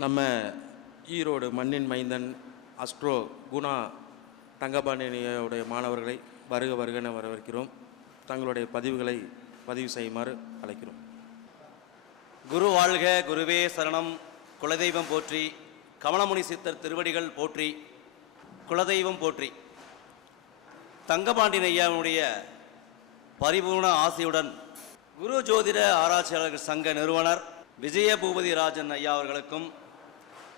நம்ம ஈரோடு மண்ணின் மைந்தன் அஸ்ட்ரோ குணா தங்கபாண்டியனுடைய மாணவர்களை வருக வருகென வரவேற்கிறோம். தங்களுடைய பதிவுகளை பதிவு செய்யுமாறு அழைக்கிறோம். குரு வாழ்க, குருவே சரணம். குலதெய்வம் போற்றி, கமலமுனி சித்தர் திருவடிகள் போற்றி, குலதெய்வம் போற்றி. தங்கபாண்டியன் ஐயாவுடைய பரிபூர்ண ஆசையுடன் குரு ஜோதிட ஆராய்ச்சியாளர்கள் சங்க நிறுவனர் விஜய பூபதி ராஜன் ஐயா அவர்களுக்கும்,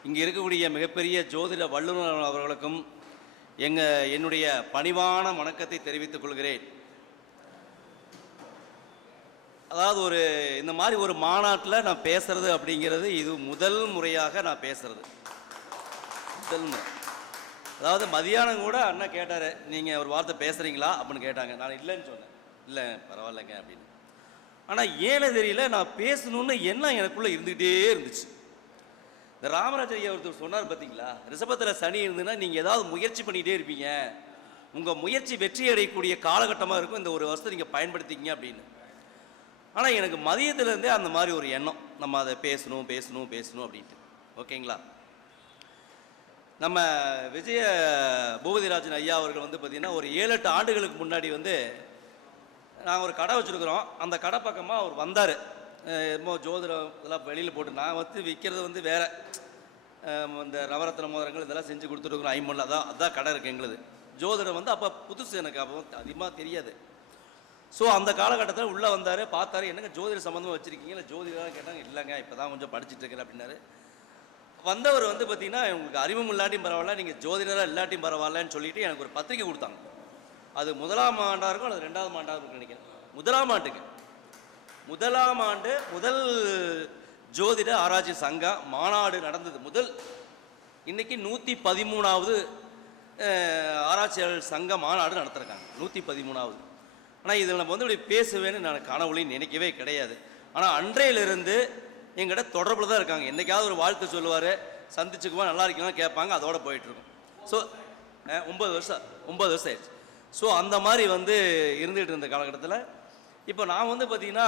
இங்கே இருக்கக்கூடிய மிகப்பெரிய ஜோதிட வல்லுநர் அவர்களுக்கும் என்னுடைய பணிவான வணக்கத்தை தெரிவித்துக் கொள்கிறேன். அதாவது இந்த மாதிரி ஒரு மாநாட்டில் நான் பேசுறது அப்படிங்கிறது இது முதல் முறையாக நான் பேசுறது, முதல் முறை. அதாவது மதியானம் கூட அண்ணா கேட்டார், நீங்கள் ஒரு வார்த்தை பேசுகிறீங்களா அப்படின்னு கேட்டாங்க. நான் இல்லைன்னு சொன்னேன். இல்லை பரவாயில்லைங்க அப்படின்னு. ஆனால் ஏன்னு தெரியல, நான் பேசணுன்னு என்ன எனக்குள்ளே இருந்துக்கிட்டே இருந்துச்சு. இந்த ராமராஜ ஐயா ஒருத்தர் சொன்னார் பார்த்தீங்களா, ரிஷபத்தில் சனி இருந்துன்னா நீங்கள் ஏதாவது முயற்சி பண்ணிகிட்டே இருப்பீங்க, உங்கள் முயற்சி வெற்றி அடையக்கூடிய காலகட்டமாக இருக்கும், இந்த ஒரு வருஷத்தை நீங்கள் பயன்படுத்திக்கிங்க அப்படின்னு. ஆனால் எனக்கு மதியத்துலேருந்தே அந்த மாதிரி ஒரு எண்ணம், நம்ம அதை பேசணும் பேசணும் பேசணும் அப்படின்ட்டு. ஓகேங்களா? நம்ம விஜய பூபதிராஜன் ஐயா அவர்கள் பார்த்திங்கன்னா ஒரு 7-8 ஆண்டுகளுக்கு முன்னாடி நாங்கள் ஒரு கடை வச்சுருக்குறோம். அந்த கடை பக்கமாக அவர் வந்தார். என்னமோ ஜோதிடம் இதெல்லாம் வெளியில் போட்டு நான் விற்கிறது வேறு இந்த நவரத்ன மோதிரங்கள் இதெல்லாம் செஞ்சு கொடுத்துருக்குறோம். ஐம்பொன்னில் அதான் கடை இருக்குது எங்களுது. ஜோதிடம் அப்போ புதுசு, எனக்கு அப்போ அதிகமாக தெரியாது. ஸோ அந்த காலகட்டத்தில் உள்ளே வந்தார், பார்த்தாரு, என்னங்க ஜோதிட சம்மந்தமாக வச்சுருக்கீங்க, இல்லை ஜோதிடம் கேட்டாங்க. இல்லைங்க இப்போ தான் கொஞ்சம் படிச்சுட்டு இருக்கிறேன் அப்படின்னாரு. வந்தவர் பார்த்திங்கன்னா உங்களுக்கு அறிவும் இல்லாட்டியும் பரவாயில்ல, நீங்கள் ஜோதிடராக இல்லாட்டியும் பரவாயில்லன்னு சொல்லிவிட்டு எனக்கு ஒரு பத்திரிக்கை கொடுத்தாங்க. அது 1ஆம் ஆண்டாக இருக்கும் அல்லது 2ஆம் ஆண்டாக இருக்கும் நினைக்கிறேன். 1ஆம் ஆண்டுக்கு முதலாம் ஆண்டு முதல் ஜோதிட ஆராய்ச்சி சங்க மாநாடு நடந்தது. இன்னைக்கு 113வது ஆராய்ச்சியாளர் சங்க மாநாடு நடத்துகிறாங்க. 113வது. ஆனால் இதில் நம்ம இப்படி பேசுவேன்னு நான் கனவுலையும் நினைக்கவே கிடையாது. ஆனால் அன்றையிலிருந்து எங்கிட்ட தொடர்பில் தான் இருக்காங்க. என்றைக்காவது ஒரு வாழ்த்து சொல்லுவார், சந்திச்சுக்குவா, நல்லா இருக்கீங்களா கேட்பாங்க, அதோட போயிட்டுருக்கும். ஸோ 9 வருஷம் ஆயிடுச்சு. ஸோ அந்த மாதிரி இருந்துகிட்டு இருந்த காலகட்டத்தில் இப்போ நான் பார்த்திங்கன்னா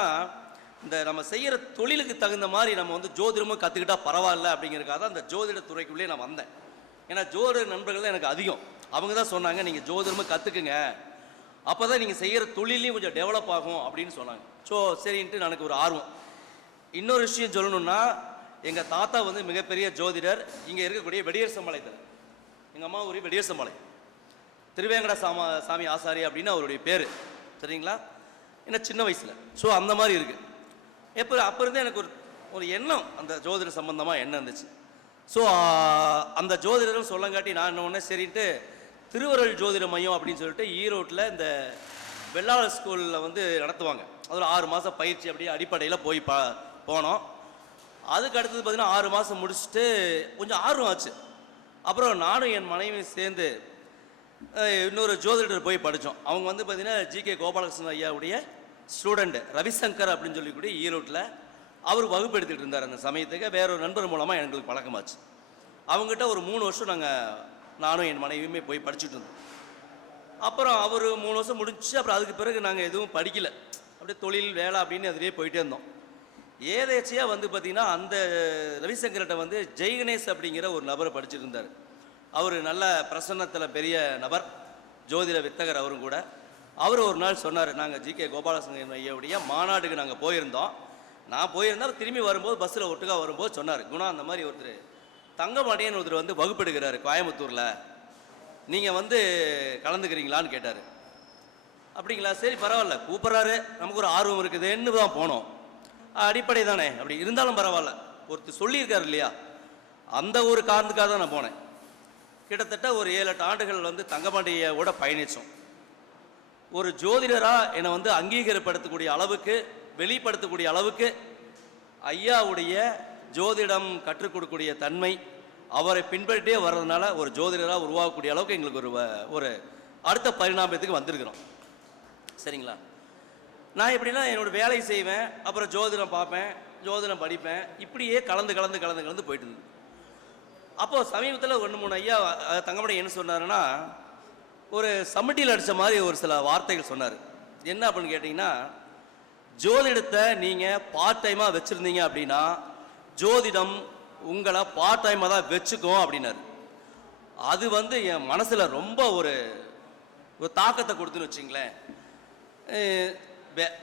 இந்த நம்ம செய்கிற தொழிலுக்கு தகுந்த மாதிரி நம்ம ஜோதிடமும் கற்றுக்கிட்டால் பரவாயில்ல அப்படிங்கிறதுக்காக தான் அந்த ஜோதிட துறைக்குள்ளேயே நான் வந்தேன். ஏன்னா ஜோதிட நண்பர்கள் தான் எனக்கு அதிகம். அவங்க தான் சொன்னாங்க, நீங்கள் ஜோதிடமும் கற்றுக்குங்க, அப்போ தான் நீங்கள் செய்கிற தொழிலையும் கொஞ்சம் டெவலப் ஆகும் அப்படின்னு சொன்னாங்க. ஸோ சரின்ட்டு எனக்கு ஒரு ஆர்வம். இன்னொரு விஷயம் சொல்லணுன்னா, எங்கள் தாத்தா மிகப்பெரிய ஜோதிடர். இங்கே இருக்கக்கூடிய வெடியரசம்பாளையத்தில், எங்கள் அம்மா ஊர் வெடியரசம்பாளையம், திருவேங்கட சாமி ஆசாரி அப்படின்னு அவருடைய பேர். சரிங்களா? என்ன சின்ன வயசில். ஸோ அந்த மாதிரி இருக்குது. அப்போ இருந்தே எனக்கு ஒரு எண்ணம், அந்த ஜோதிட சம்பந்தமாக எண்ணம் இருந்துச்சு. ஸோ அந்த ஜோதிடரும் சொல்லங்காட்டி நான் என்ன ஒன்று சரின்ட்டு திருவருள் ஜோதிட மையம் அப்படின்னு சொல்லிட்டு ஈரோட்டில் இந்த வெள்ளாளர் ஸ்கூலில் நடத்துவாங்க. அதில் 6 மாதம் பயிற்சி அப்படியே அடிப்படையில் போனோம். அதுக்கு அடுத்தது பார்த்திங்கன்னா 6 மாதம் முடிச்சுட்டு கொஞ்சம் ஆர்வம் ஆச்சு. அப்புறம் நானும் என் மனைவியும் சேர்ந்து இன்னொரு ஜோதிடர் போய் படித்தோம். அவங்க பார்த்திங்கன்னா ஜி.கே. கோபாலகிருஷ்ணன் ஐயாவுடைய ஸ்டூடெண்ட் ரவிசங்கர் அப்படின்னு சொல்லிக்கூட ஈரோட்டில் அவர் வகுப்பு எடுத்துகிட்டு இருந்தார். அந்த சமயத்துக்கு வேறொரு நண்பர் மூலமாக எங்களுக்கு பழக்கமாச்சு. அவங்ககிட்ட ஒரு 3 வருஷம் நானும் என் மனைவியுமே போய் படிச்சுட்டு இருந்தோம். அப்புறம் அவர் 3 வருஷம் முடிச்சு, அப்புறம் அதுக்கு பிறகு நாங்கள் எதுவும் படிக்கலை, அப்படியே தொழில் வேலை அப்படின்னு அதிலே போயிட்டே இருந்தோம். ஏதேச்சியாக பார்த்திங்கன்னா அந்த ரவிசங்கர்கிட்ட ஜெய்கணேஷ் அப்படிங்கிற ஒரு நபரை படிச்சுட்டு இருந்தார். அவர் நல்ல பிரசன்னத்தில் பெரிய நபர், ஜோதிட வித்தகர் அவரும் கூட. அவர் ஒரு நாள் சொன்னார், நாங்கள் ஜி.கே. கோபாலகிருஷ்ணன் ஐயாவுடைய மாநாட்டுக்கு நாங்கள் போயிருந்தோம். நான் போயிருந்தால் திரும்பி வரும்போது பஸ்ஸில் ஒட்டுக்காக வரும்போது சொன்னார், குணா அந்த மாதிரி ஒருத்தர் தங்கபாண்டியன் ஒருத்தர் வகுப்பெடுக்கிறாரு கோயம்புத்தூரில், நீங்கள் கலந்துக்கிறீங்களான்னு கேட்டார். அப்படிங்களா, சரி பரவாயில்ல, கூப்பிட்றாரு, நமக்கு ஒரு ஆர்வம் இருக்குதுன்னு தான் போனோம். அடிப்படை தானே, அப்படி இருந்தாலும் பரவாயில்ல, ஒருத்தர் சொல்லியிருக்காரு இல்லையா, அந்த ஒரு காரணத்துக்காக தான் நான் போனேன். கிட்டத்தட்ட ஒரு 7-8 ஆண்டுகள் தங்கபாண்டியோட பயணித்தோம். ஒரு ஜோதிடராக என்னை அங்கீகாரப்படுத்தக்கூடிய அளவுக்கு, வெளிப்படுத்தக்கூடிய அளவுக்கு ஐயாவுடைய ஜோதிடம் கற்றுக் கொடுக்கக்கூடிய தன்மை, அவரை பின்பற்றியே வர்றதுனால ஒரு ஜோதிடராக உருவாகக்கூடிய அளவுக்கு எங்களுக்கு ஒரு அடுத்த பரிணாமத்துக்கு வந்திருக்கிறோம். சரிங்களா? நான் எப்படின்னா என்னோடய வேலை செய்வேன், அப்புறம் ஜோதிடம் பார்ப்பேன், ஜோதிடம் படிப்பேன், இப்படியே கலந்து போயிட்டு இருந்தது. அப்போது சமீபத்தில் 2-3 ஐயா தங்கமணி என்ன சொன்னாருன்னா, ஒரு சமிட்டியில் அடித்த மாதிரி ஒரு சில வார்த்தைகள் சொன்னார். என்ன அப்படின்னு கேட்டிங்கன்னா, ஜோதிடத்தை நீங்கள் பார்ட் டைமாக வச்சுருந்தீங்க அப்படின்னா ஜோதிடம் உங்களை பார்ட் டைமாக தான் வச்சுக்கோ அப்படின்னாரு. அது வந்து என் மனசில் ரொம்ப ஒரு தாக்கத்தை கொடுத்துன்னு வச்சிங்களேன்.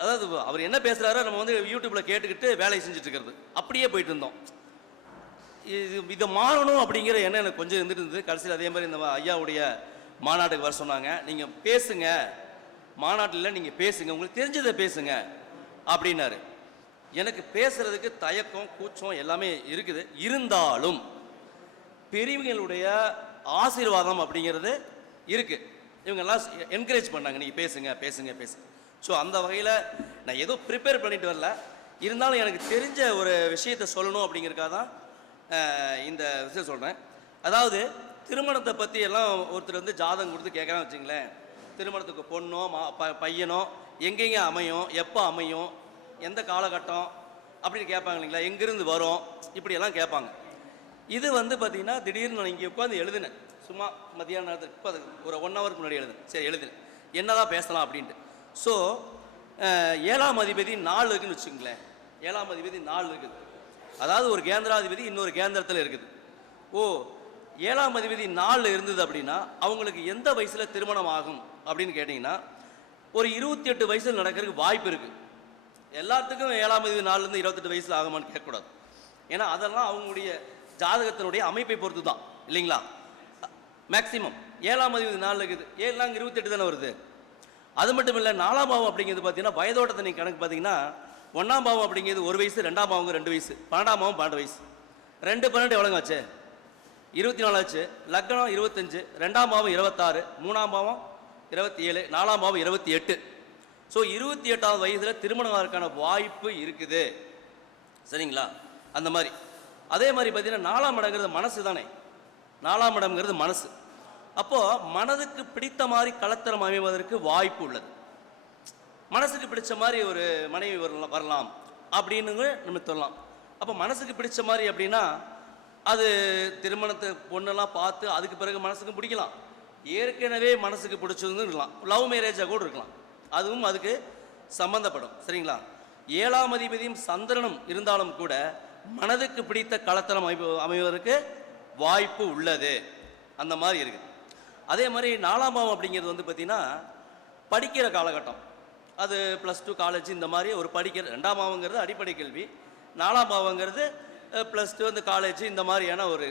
அதாவது அவர் என்ன பேசுகிறாரோ நம்ம வந்து யூடியூப்பில் கேட்டுக்கிட்டு வேலையை செஞ்சுட்டு இருக்கிறது அப்படியே போயிட்டு இருந்தோம். இதை மாறணும் அப்படிங்கிற எண்ணம் எனக்கு கொஞ்சம் இருந்துட்டு இருந்தது. கடைசியில் அதே மாதிரி இந்த ஐயாவுடைய மாநாட்டுக்கு வர சொன்னாங்க. நீங்கள் பேசுங்க, மாநாட்டில் நீங்கள் பேசுங்க, உங்களுக்கு தெரிஞ்சதை பேசுங்க அப்படின்னாரு. எனக்கு பேசுறதுக்கு தயக்கம், கூச்சம் எல்லாமே இருக்குது. இருந்தாலும் பெரியவங்களுடைய ஆசீர்வாதம் அப்படிங்கிறது இருக்கு. இவங்கெல்லாம் என்கரேஜ் பண்ணாங்க, நீங்கள் பேசுங்க பேசுங்க பேசுங்க. ஸோ அந்த வகையில் நான் ஏதோ ப்ரிப்பேர் பண்ணிட்டு வரல, இருந்தாலும் எனக்கு தெரிஞ்ச ஒரு விஷயத்தை சொல்லணும் அப்படிங்கிறக்காக தான் இந்த விஷயம் சொல்கிறேன். அதாவது திருமணத்தை பற்றி எல்லாம் ஒருத்தர் வந்து ஜாதகம் கொடுத்து கேட்குறான்னு வச்சுங்களேன். திருமணத்துக்கு பொண்ணோ பையனோ எங்கெங்கே அமையும், எப்போ அமையும், எந்த காலகட்டம் அப்படின்னு கேட்பாங்க இல்லைங்களா, எங்கேருந்து வரும், இப்படியெல்லாம் கேட்பாங்க. இது வந்து பார்த்தீங்கன்னா திடீர்னு நான் இங்கே உட்காந்து எழுதினேன். சும்மா மத்தியான நேரத்துக்கு இப்போ ஒரு 1 ஹவருக்கு முன்னாடி எழுதுனேன். சரி எழுதினேன் என்னதான் பேசலாம் அப்படின்ட்டு. ஸோ 7ஆம் அதிபதி 4 இருக்குதுன்னு வச்சுங்களேன். 7ஆம் அதிபதி 4 இருக்குது. அதாவது ஒரு கேந்திராதிபதி இன்னொரு கேந்திரத்தில் இருக்குது. ஓ 7ஆம் அதிபதி 4 இருந்தது அப்படின்னா அவங்களுக்கு எந்த வயசில் திருமணம் ஆகும் அப்படின்னு கேட்டிங்கன்னா ஒரு 28 வயசில் நடக்கிறதுக்கு வாய்ப்பு இருக்குது. எல்லாத்துக்கும் 7ஆம் அதிபதி 4லேருந்து 28 வயசில் ஆகுமான்னு கேட்கக்கூடாது. ஏன்னா அதெல்லாம் அவங்களுடைய ஜாதகத்தினுடைய அமைப்பை பொறுத்து தான் இல்லைங்களா. மேக்சிமம் 7ஆம் அதிபதி 4 இருக்குது, 7 28 தானே வருது. அது மட்டும் இல்லை, 4ஆம் பாவம் அப்படிங்கிறது பார்த்தீங்கன்னா வயதோட்டத்தை நீங்கள் கணக்கு பார்த்தீங்கன்னா 1ஆம் பாவம் அப்படிங்கிறது 1 வயசு, 2ஆம் பாவம் 2 வயசு, 12ஆம் பாவம் 12 வயசு, 2 12 எவ்வளோங்க ஆச்சு, 24 ஆச்சு. லக்னம் 25, 2ஆம் பாவம் 26, 3ஆம் பாவம் 27, 4ஆம் பாவம் 28. ஸோ 28ஆவது வயதில் திருமணம் ஆகிறதுக்கான வாய்ப்பு இருக்குது. சரிங்களா. அந்த மாதிரி அதே மாதிரி பார்த்தீங்கன்னா 4ஆம் இடங்கிறது மனசு தானே. 4ஆம் இடம்ங்கிறது மனசு. அப்போது மனதுக்கு பிடித்த மாதிரி கலத்தரம் அமைவதற்கு வாய்ப்பு உள்ளது. மனசுக்கு பிடிச்ச மாதிரி ஒரு மனைவி வரலாம் அப்படின்னு நம்ம சொல்லலாம். அப்போ மனசுக்கு பிடிச்ச மாதிரி அப்படின்னா அது திருமணத்தை பொண்ணெல்லாம் பார்த்து அதுக்கு பிறகு மனசுக்கு பிடிக்கலாம். ஏற்கனவே மனசுக்கு பிடிச்சதுன்னு இருக்கலாம், லவ் மேரேஜாக கூட இருக்கலாம், அதுவும் அதுக்கு சம்பந்தப்படும். சரிங்களா. 7ஆம் அதிபதியும் சந்திரனும் இருந்தாலும் கூட மனதுக்கு பிடித்த கலத்தரம் அமைவதற்கு வாய்ப்பு உள்ளது. அந்த மாதிரி இருக்குது. அதே மாதிரி 4ஆம் பாவம் அப்படிங்கிறது வந்து பார்த்திங்கன்னா படிக்கிற காலகட்டம். அது +2 காலேஜ் இந்த மாதிரி ஒரு படிக்கிற. 2ஆம் பாவங்கிறது அடிப்படை கல்வி, 4ஆம் பாவங்கிறது +2 இந்த காலேஜ் இந்த மாதிரியான ஒரு.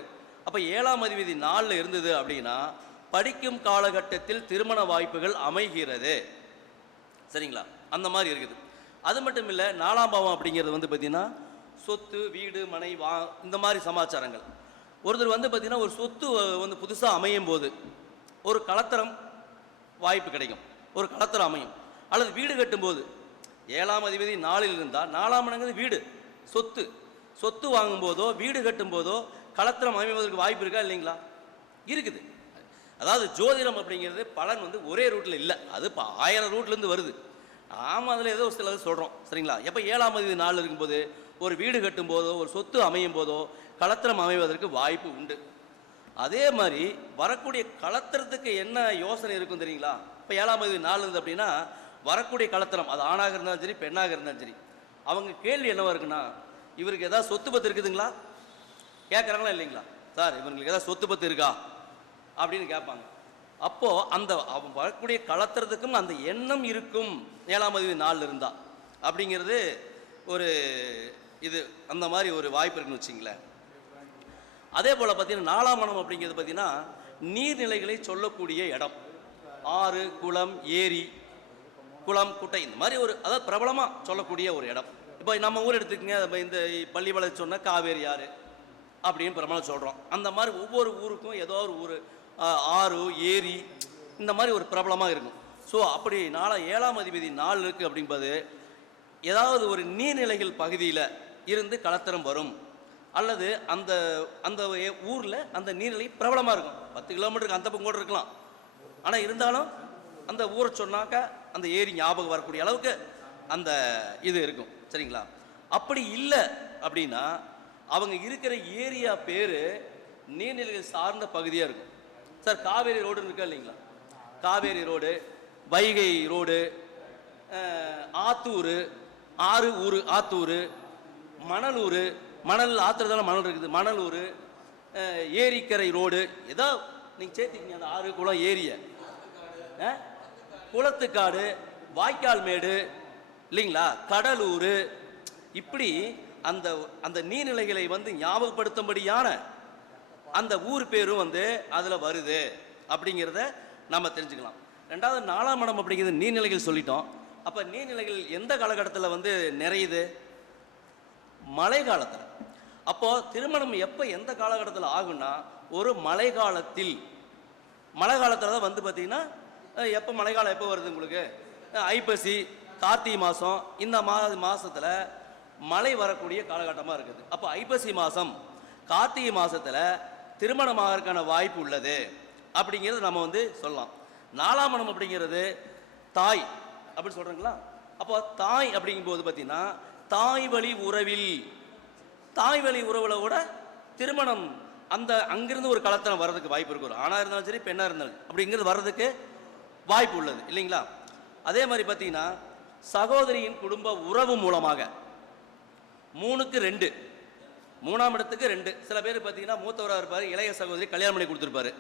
அப்போ 7ஆம் அதிபதி 4 இருந்தது அப்படின்னா படிக்கும் காலகட்டத்தில் திருமண வாய்ப்புகள் அமைகிறது. சரிங்களா. அந்த மாதிரி இருக்குது. அது மட்டும் இல்லை, 4ஆம் பாவம் அப்படிங்கிறது வந்து பார்த்திங்கன்னா சொத்து, வீடு, மனை, இந்த மாதிரி சமாச்சாரங்கள். ஒருத்தர் வந்து பார்த்திங்கன்னா ஒரு சொத்து வந்து புதுசாக அமையும் போது ஒரு கலத்தரம் வாய்ப்பு கிடைக்கும், ஒரு கலத்தரம் அமையும். அல்லது வீடு கட்டும்போது 7ஆம் அதிபதி 4 இருந்தால் 4ஆம் இடங்கிறது வீடு, சொத்து. சொத்து வாங்கும்போதோ வீடு கட்டும்போதோ கலத்தரம் அமைவதற்கு வாய்ப்பு இருக்கா இல்லைங்களா? இருக்குது. அதாவது ஜோதிடம் அப்படிங்கிறது பலன் வந்து ஒரே ரூட்டில் இல்லை, அது இப்போ 1000 ரூட்லேருந்து வருது. ஆமாம், அதில் ஏதோ சிலது சொல்கிறோம். சரிங்களா. எப்போ 7ஆம் அதிபதி 4 இருக்கும்போது ஒரு வீடு கட்டும் போதோ ஒரு சொத்து அமையும் போதோ கலத்திரம் அமைவதற்கு வாய்ப்பு உண்டு. அதே மாதிரி வரக்கூடிய கலத்திரத்துக்கு என்ன யோசனை இருக்கும் தெரியுங்களா? இப்போ 7ஆம் அதிபதி 4 இருந்தது அப்படின்னா வரக்கூடிய கலத்திரம் அது ஆணாக இருந்தாலும் சரி பெண்ணாக இருந்தாலும் சரி அவங்க கேள்வி என்னவா இருக்குன்னா, இவருக்கு ஏதாவது சொத்து பத்து இருக்குதுங்களா கேட்குறாங்களா இல்லைங்களா? சார் இவங்களுக்கு ஏதாவது சொத்து பத்து இருக்கா அப்படின்னு கேட்பாங்க. அப்போது அந்த வரக்கூடிய கலத்துறதுக்கும் அந்த எண்ணம் இருக்கும் 7ஆம் அதிபதி 4 இருந்தா அப்படிங்கிறது ஒரு இது. அந்த மாதிரி ஒரு வாய்ப்பு இருக்குன்னு வச்சிங்களேன். அதே போல் பார்த்தீங்கன்னா 4ஆம் இடம் அப்படிங்கிறது பார்த்தீங்கன்னா நீர்நிலைகளை சொல்லக்கூடிய இடம். ஆறு, குளம், ஏரி, குளம், குட்டை இந்த மாதிரி ஒரு அதாவது பிரபலமாக சொல்லக்கூடிய ஒரு இடம். இப்போ நம்ம ஊர் எடுத்துக்கங்க, இந்த பள்ளிமலை சொன்ன காவேரி ஆறு அப்படின்னு பிரபலம் சொல்கிறோம். அந்த மாதிரி ஒவ்வொரு ஊருக்கும் ஏதோ ஒரு ஊர், ஆறு, ஏரி இந்த மாதிரி ஒரு பிரபலமாக இருக்கும். ஸோ அப்படி 7ஆம் அதிபதி 4 இருக்குது அப்படின்பது ஏதாவது ஒரு நீர்நிலைகள் பகுதியில் இருந்து கலத்தரம் வரும். அல்லது அந்த அந்த ஊரில் அந்த நீர்நிலை பிரபலமாக இருக்கும். 10 கிலோமீட்டருக்கு அந்த பக்கம் கூட இருக்கலாம். ஆனால் இருந்தாலும் அந்த ஊரை சொன்னாக்கா அந்த ஏரி ஞாபகம் வரக்கூடிய அளவுக்கு அந்த இது இருக்கும். சரிங்களா. அப்படி இல்லை அப்படின்னா அவங்க இருக்கிற ஏரியா பேர் நீர்நிலைகள் சார்ந்த பகுதியாக இருக்கும். சார் காவேரி ரோடுன்னு இருக்கா இல்லைங்களா? காவேரி ரோடு, வைகை ரோடு, ஆத்தூர், ஆறு ஊர், ஆத்தூர், மணலூர், மணல் ஆற்றுறதால மணல் இருக்குது, மணல் ஊர், ஏரிக்கரை ரோடு, ஏதோ நீங்கள் சேர்த்திக்கிங்க அந்த ஆறு குளம் ஏரிய, குளத்துக்காடு, வாய்க்கால் மேடு இல்லைங்களா, கடலூர், இப்படி அந்த அந்த நீர்நிலைகளை வந்து ஞாபகப்படுத்தும்படியான அந்த ஊர் பேரும் வந்து அதில் வருது அப்படிங்கிறத நம்ம தெரிஞ்சுக்கலாம். ரெண்டாவது 4ஆம் இடம் அப்படிங்கிறது நீர்நிலைகள் சொல்லிட்டோம். அப்போ நீர்நிலைகள் எந்த காலகட்டத்தில் வந்து நிறையுது? மழை காலத்தில். அப்போது திருமணம் எப்போ எந்த காலகட்டத்தில் ஆகுன்னா ஒரு மழை காலத்தில். மழை காலத்தில் தான் வந்து பார்த்திங்கன்னா எப்போ மழைக்காலம் எப்போ வருது உங்களுக்கு? ஐப்பசி, கார்த்திகை மாதம், இந்த மாதத்தில் மழை வரக்கூடிய காலகட்டமாக இருக்குது. அப்போ ஐப்பசி மாதம், கார்த்திகை மாதத்தில் திருமணமாகறதுக்கான வாய்ப்பு உள்ளது அப்படிங்கிறது நம்ம வந்து சொல்லலாம். 4ஆம் இடம் அப்படிங்கிறது தாய் அப்படின்னு சொல்கிறீங்களா? அப்போ தாய் அப்படிங்கும்போது பார்த்தீங்கன்னா தாய் வழி உறவில், தாய் வழி உறவில் கூட திருமணம் அந்த அங்கிருந்து ஒரு கலத்தனம் வர்றதுக்கு வாய்ப்பு இருக்கு. ஒரு ஆணாக இருந்தாலும் சரி, பெண்ணாக இருந்தாலும் அப்படிங்கிறது வர்றதுக்கு வாய்ப்பு உள்ளது இல்லைங்களா? அதே மாதிரி பார்த்தீங்கன்னா சகோதரியின் குடும்ப உறவு மூலமாக 3க்கு 2, 3ஆம் இடத்துக்கு 2. சில பேர் பார்த்தீங்கன்னா மூத்தவராக இருப்பார், இளைய சகோதரி கல்யாணம் பண்ணி கொடுத்துருப்பாரு.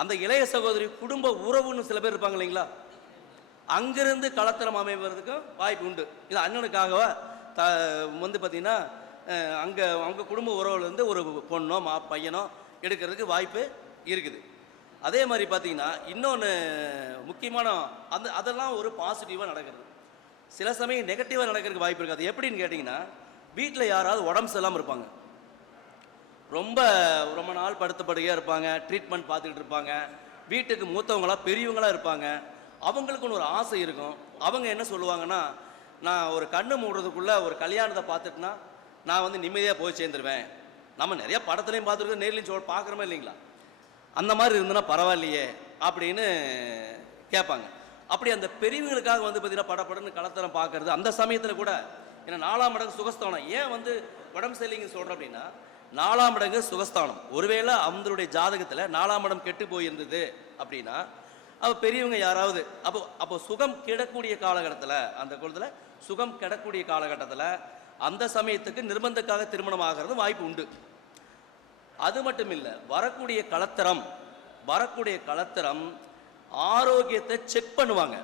அந்த இளைய சகோதரி குடும்ப உறவுன்னு சில பேர் இருப்பாங்க இல்லைங்களா? அங்கிருந்து கலத்தரம் அமைவதற்கும் வாய்ப்பு உண்டு. இது அண்ணனுக்காக வந்து பார்த்தீங்கன்னா அங்கே அவங்க குடும்ப உறவுலேருந்து ஒரு பொண்ணோ பையனோ எடுக்கிறதுக்கு வாய்ப்பு இருக்குது. அதே மாதிரி பார்த்தீங்கன்னா இன்னொன்று முக்கியமான அதெல்லாம் ஒரு பாசிட்டிவாக நடக்கிறது. சில சமயம் நெகட்டிவாக நடக்கிறதுக்கு வாய்ப்பு இருக்காது. எப்படின்னு கேட்டிங்கன்னா வீட்டில் யாராவது உடம்பு சரியில்லாமல் இருப்பாங்க, ரொம்ப நாள் படுத்தப்படுகையாக இருப்பாங்க, ட்ரீட்மெண்ட் பார்த்துக்கிட்டு இருப்பாங்க, வீட்டுக்கு மூத்தவங்களாக பெரியவங்களாக இருப்பாங்க. அவங்களுக்குன்னு ஒரு ஆசை இருக்கும். அவங்க என்ன சொல்லுவாங்கன்னா, நான் ஒரு கண்ணு மூடுறதுக்குள்ளே ஒரு கல்யாணத்தை பார்த்துட்டுனா நான் வந்து நிம்மதியாக போய் சேர்ந்துருவேன். நம்ம நிறைய படத்துலையும் பார்த்துருக்கோம், நேர்லையும் பார்க்குறோமே இல்லைங்களா? அந்த மாதிரி இருந்ததுன்னா பரவாயில்லையே அப்படின்னு கேட்பாங்க. அப்படி அந்த பெரியவங்களுக்காக வந்து பார்த்தீங்கன்னா படப்படன்னு கலத்தரம் பார்க்கறது. அந்த சமயத்தில் கூட ஏன்னா 4ஆம் இடம் சுகஸ்தானம். ஏன் வந்து உடம்பு சரியில்லைங்க சொல்கிறோம் அப்படின்னா 4ஆம் இடங்கு சுகஸ்தானம். ஒருவேளை அவங்களுடைய ஜாதகத்தில் 4ஆம் இடம் கெட்டு போயிருந்தது அப்படின்னா அப்போ பெரியவங்க யாராவது அப்போ சுகம் கிடக்கூடிய காலகட்டத்தில், அந்த குளத்தில் சுகம் கிடக்கூடிய காலகட்டத்தில் அந்த சமயத்துக்கு நிர்பந்தக்காக திருமணம் ஆகிறது வாய்ப்பு உண்டு. அது மட்டும் இல்லை, வரக்கூடிய கலத்தரம் ஆரோக்கியத்தை செக் பண்ணுவாங்க.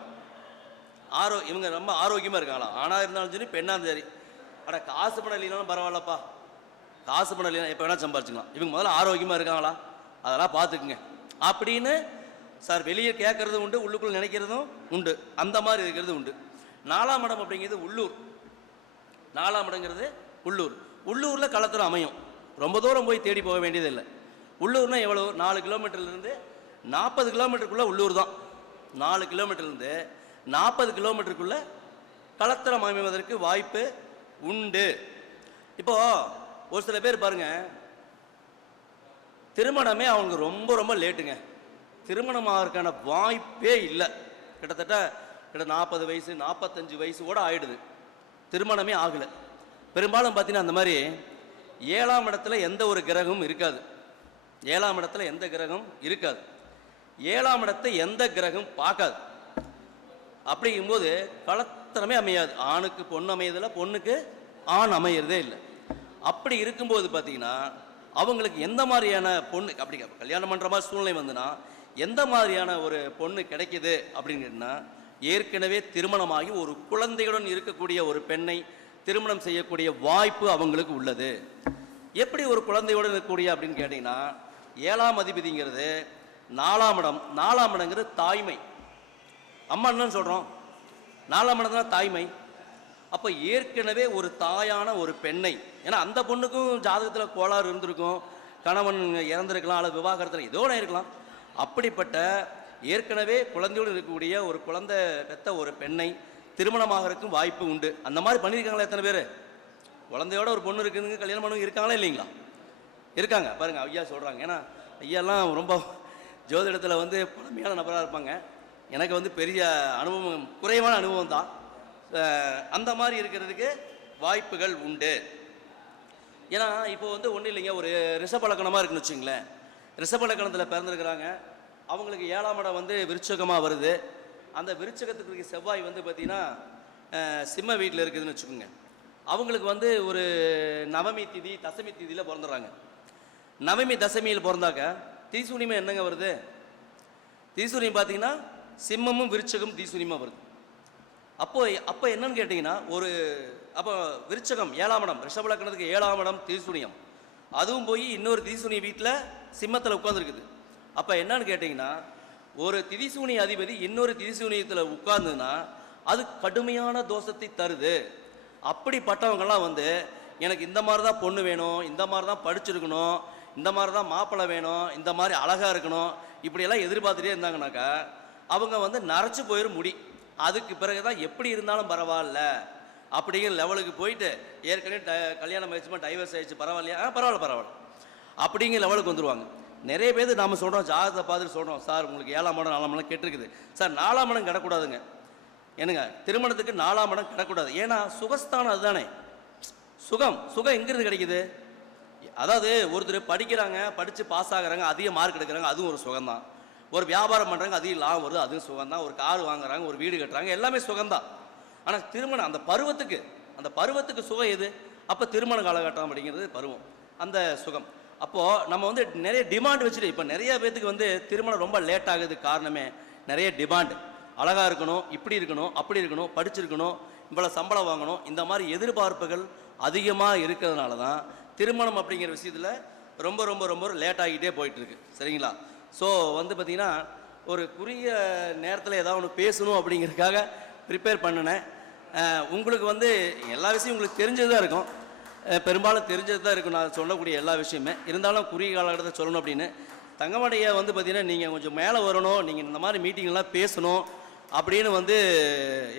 இவங்க ரொம்ப ஆரோக்கியமாக இருக்காங்களா, ஆணாக இருந்தாலும் சரி பெண்ணாக இருந்தாலும் சரி. ஆனால் காசு பணம் இல்லைனாலும் பரவாயில்லப்பா, காசு பணம் இல்லைனா எப்போ வேணால் சம்பாரிச்சுக்கலாம், இவங்க முதல்ல ஆரோக்கியமாக இருக்காங்களா அதெல்லாம் பார்த்துக்குங்க அப்படின்னு சார் வெளியே கேட்குறதும் உண்டு, உள்ளுக்குள்ளே நினைக்கிறதும் உண்டு. அந்த மாதிரி இருக்கிறது உண்டு. 4ஆம் இடம் அப்படிங்கிறது உள்ளூர். 4ஆம் இடங்கிறது உள்ளூரில் கலத்தரம் அமையும். ரொம்ப தூரம் போய் தேடி போக வேண்டியதில்லை. உள்ளூர்னா எவ்வளோ? 4 கிலோமீட்டர்லேருந்து 40 கிலோமீட்டருக்குள்ளே உள்ளூர் தான். 4 கிலோமீட்டர்லேருந்து 40 கிலோமீட்டருக்குள்ளே கலத்தரம் அமைவதற்கு வாய்ப்பு உண்டு. இப்போது ஒரு சில பேர் பாருங்கள், திருமணமே அவங்க ரொம்ப லேட்டுங்க. திருமணமாகறதுக்கான வாய்ப்பே இல்லை. கிட்டத்தட்ட 40 வயசு 45 வயசு கூட ஆயிடுது, திருமணமே ஆகலை. பெரும்பாலும் பார்த்தீங்கன்னா அந்த மாதிரி 7ஆம் இடத்துல எந்த ஒரு கிரகமும் இருக்காது. 7ஆம் இடத்துல எந்த கிரகம் இருக்காது. 7ஆம் இடத்தை எந்த கிரகம் பார்க்காது. அப்படிங்கும்போது கலத்தரமே அமையாது. ஆணுக்கு பொண்ணு அமையதில்லை, பொண்ணுக்கு ஆண் அமையிறதே இல்லை. அப்படி இருக்கும்போது பார்த்தீங்கன்னா அவங்களுக்கு எந்த மாதிரியான பொண்ணு அப்படி கல்யாணம் பண்ணுற மாதிரி சூழ்நிலை வந்துன்னா எந்த மாதிரியான ஒரு பொண்ணு கிடைக்கிது அப்படின்னா, ஏற்கனவே திருமணமாகி ஒரு குழந்தையுடன் இருக்கக்கூடிய ஒரு பெண்ணை திருமணம் செய்யக்கூடிய வாய்ப்பு அவங்களுக்கு உள்ளது. எப்படி ஒரு குழந்தையுடன் இருக்கக்கூடிய அப்படின்னு கேட்டிங்கன்னா, 7ஆம் அதிபதிங்கிறது 4ஆம் இடம். 4ஆம் இடங்கிறது தாய்மை. அம்மா என்னன்னு சொல்கிறோம், 4ஆம் இடம் தான் தாய்மை. அப்போ ஏற்கனவே ஒரு தாயான ஒரு பெண்ணை, ஏன்னா அந்த பொண்ணுக்கும் ஜாதகத்தில் கோளாறு இருந்திருக்கும், கணவன் இறந்திருக்கலாம், அல்லது விவாகரத்தில் ஏதோ ஒன்று இருக்கலாம். அப்படிப்பட்ட ஏற்கனவே குழந்தையோடு இருக்கக்கூடிய ஒரு குழந்தை பெற்ற ஒரு பெண்ணை திருமணமாகறதுக்கும் வாய்ப்பு உண்டு. அந்த மாதிரி பண்ணியிருக்காங்களா எத்தனை பேர்? குழந்தையோட ஒரு பொண்ணு இருக்குதுங்க, கல்யாணம் பண்ணவங்க இருக்காங்களா இல்லைங்களா? இருக்காங்க பாருங்கள். ஐயா சொல்கிறாங்க. ஏன்னா ஐயாலாம் ரொம்ப ஜோதிடத்தில் வந்து பழமையான நபராக இருப்பாங்க. எனக்கு வந்து பெரிய அனுபவம், குறைவான அனுபவம் தான். அந்த மாதிரி இருக்கிறதுக்கு வாய்ப்புகள் உண்டு. ஏன்னா இப்போ வந்து ஒன்றும் இல்லைங்க, ஒரு ரிஷபலக்கணமாக இருக்குன்னு வச்சுங்களேன். ரிஷபலக்கணத்தில் பிறந்திருக்கிறாங்க, அவங்களுக்கு 7ஆம் இடம் வந்து விருச்சகமாக வருது. அந்த விருச்சகத்துக்கு செவ்வாய் வந்து பார்த்திங்கன்னா சிம்ம வீட்டில் இருக்குதுன்னு வச்சுக்கோங்க. அவங்களுக்கு வந்து ஒரு நவமி திதி தசமி திதியில் பிறந்துடுறாங்க. நவமி தசமியில் பிறந்தாக்க தீசூனியமாக என்னங்க வருது? தீசூனியம் பார்த்தீங்கன்னா சிம்மமும் விருச்சகம் தீசூனியமாக வருது. அப்போ என்னன்னு கேட்டிங்கன்னா அப்போ விருச்சகம் 7ஆம் இடம், ரிஷப லக்னத்துக்கு 7ஆம் இடம் தீசூனியம், அதுவும் போய் இன்னொரு தீசூனிய வீட்டில் சிம்மத்தில் உட்காந்துருக்குது. அப்போ என்னன்னு கேட்டிங்கன்னா ஒரு திதிசூனிய அதிபதி இன்னொரு திதிசூனியத்தில் உட்கார்ந்துன்னா அது கடுமையான தோஷத்தை தருது. அப்படிப்பட்டவங்கெல்லாம் வந்து எனக்கு இந்த மாதிரி தான் பொண்ணு வேணும், இந்த மாதிரி தான் படிச்சிருக்கணும், இந்த மாதிரி தான் மாப்பிள்ளை வேணும், இந்த மாதிரி அழகாக இருக்கணும், இப்படியெல்லாம் எதிர்பார்த்துட்டே இருந்தாங்கனாக்கா அவங்க வந்து நரைச்சி போயிடும் முடி. அதுக்கு பிறகு தான் எப்படி இருந்தாலும் பரவாயில்ல அப்படிங்கிற லெவலுக்கு போயிட்டு ஏற்கனவே கல்யாணம் ஆயிடுச்சுமா டைவர்ஸ் ஆயிடுச்சு பரவாயில்லையா, பரவாயில்ல அப்படிங்கிற லெவலுக்கு வந்துடுவாங்க. நிறைய பேர் நாம் சொல்கிறோம், ஜாதகத்தை பார்த்துட்டு சொல்கிறோம், சார் உங்களுக்கு 7ஆம் இடம் 4ஆம் இடம் கெட்டிருக்குது சார், 4ஆம் இடம் கிடக்கூடாதுங்க. என்னங்க திருமணத்துக்கு 4ஆம் இடம் கிடக்கூடாது. ஏன்னா சுகஸ்தானம் அதுதானே. சுகம் எங்கிருந்து கிடைக்குது? அதாவது ஒருத்தர் படிக்கிறாங்க, படித்து பாஸ் ஆகுறாங்க, அதிக மார்க் எடுக்கிறாங்க, அதுவும் ஒரு சுகம்தான். ஒரு வியாபாரம் பண்ணுறாங்க, அதிக லாபம் வருது, அதுவும் சுகம்தான். ஒரு கார் வாங்குறாங்க, ஒரு வீடு கட்டுறாங்க, எல்லாமே சுகம்தான். ஆனால் திருமணம் அந்த பருவத்துக்கு சுகம் எது? அப்போ திருமண காலகட்டம் அப்படிங்கிறது பருவம், அந்த சுகம். அப்போது நம்ம வந்து நிறைய டிமாண்ட் வச்சுட்டு இப்போ நிறைய பேர்த்துக்கு வந்து திருமணம் ரொம்ப லேட் ஆகுது. காரணமே நிறைய டிமாண்டு. அழகாக இருக்கணும், இப்படி இருக்கணும், அப்படி இருக்கணும், படிச்சிருக்கணும், இவ்வளோ சம்பளம் வாங்கணும், இந்த மாதிரி எதிர்பார்ப்புகள் அதிகமாக இருக்கிறதுனால தான் திருமணம் அப்படிங்கிற விஷயத்தில் ரொம்ப ரொம்ப ரொம்ப லேட் ஆகிட்டே போயிட்டுருக்கு. சரிங்களா? ஸோ வந்து பார்த்திங்கன்னா ஒரு குறுகிய நேரத்தில் ஏதாவது ஒன்று பேசணும் அப்படிங்கிறதுக்காக ப்ரிப்பேர் பண்ணினேன். உங்களுக்கு வந்து எல்லா விஷயம் உங்களுக்கு தெரிஞ்சது தான் இருக்கும், பெரும்பாலும் தெரிஞ்சது தான் இருக்கும் நான் சொல்லக்கூடிய எல்லா விஷயமே. இருந்தாலும் குறுகிய காலகட்டத்தை சொல்லணும் அப்படின்னு தங்கமடைய வந்து பார்த்திங்கன்னா நீங்கள் கொஞ்சம் மேலே வரணும், நீங்கள் இந்த மாதிரி மீட்டிங்லாம் பேசணும் அப்படின்னு வந்து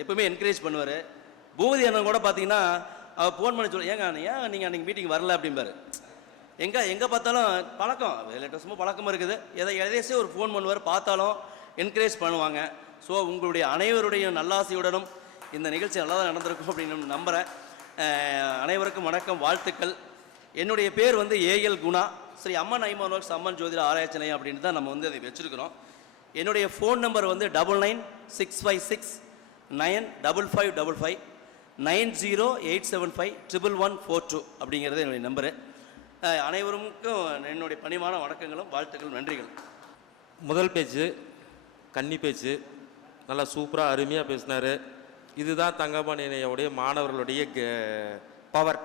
எப்பவுமே என்கரேஜ் பண்ணுவார். பூபதி அண்ணன் கூட பார்த்தீங்கன்னா அவர் ஃபோன் பண்ணி சொல்லி, ஏன் நீங்கள் அன்றைக்கி மீட்டிங் வரல அப்படிம்பாரு. எங்கே பார்த்தாலும் பழக்கம், லேட்டஸ்ட்மாக பழக்கமாக இருக்குது. எதையாச்சும் ஒரு ஃபோன் பண்ணுவார், பார்த்தாலும் என்கரேஜ் பண்ணுவாங்க. ஸோ உங்களுடைய அனைவருடைய நல்லாசையுடனும் இந்த நிகழ்ச்சி நல்லா தான் நடந்திருக்கும் அப்படின்னு நம்புகிறேன். அனைவருக்கும் வணக்கம், வாழ்த்துக்கள். என்னுடைய பேர் வந்து ஏஎல் குணா, ஸ்ரீ அம்மன் ஐமான் ஒர்க்ஸ் அம்மன் ஜோதிட ஆராய்ச்சி நிலையம் அப்படின்னு தான் நம்ம வந்து அதை வச்சுருக்கிறோம். என்னுடைய ஃபோன் நம்பர் வந்து 9965695555 9087511142 அப்படிங்கிறது என்னுடைய நம்பரு. அனைவருக்கும் என்னுடைய பணிவான வணக்கங்களும் வாழ்த்துக்கள், நன்றிகள். முதல் பேச்சு கன்னி பேச்சு நல்லா சூப்பராக அருமையாக பேசினார். இதுதான் தங்கமணியுடைய மாணவர்களுடைய பவர்.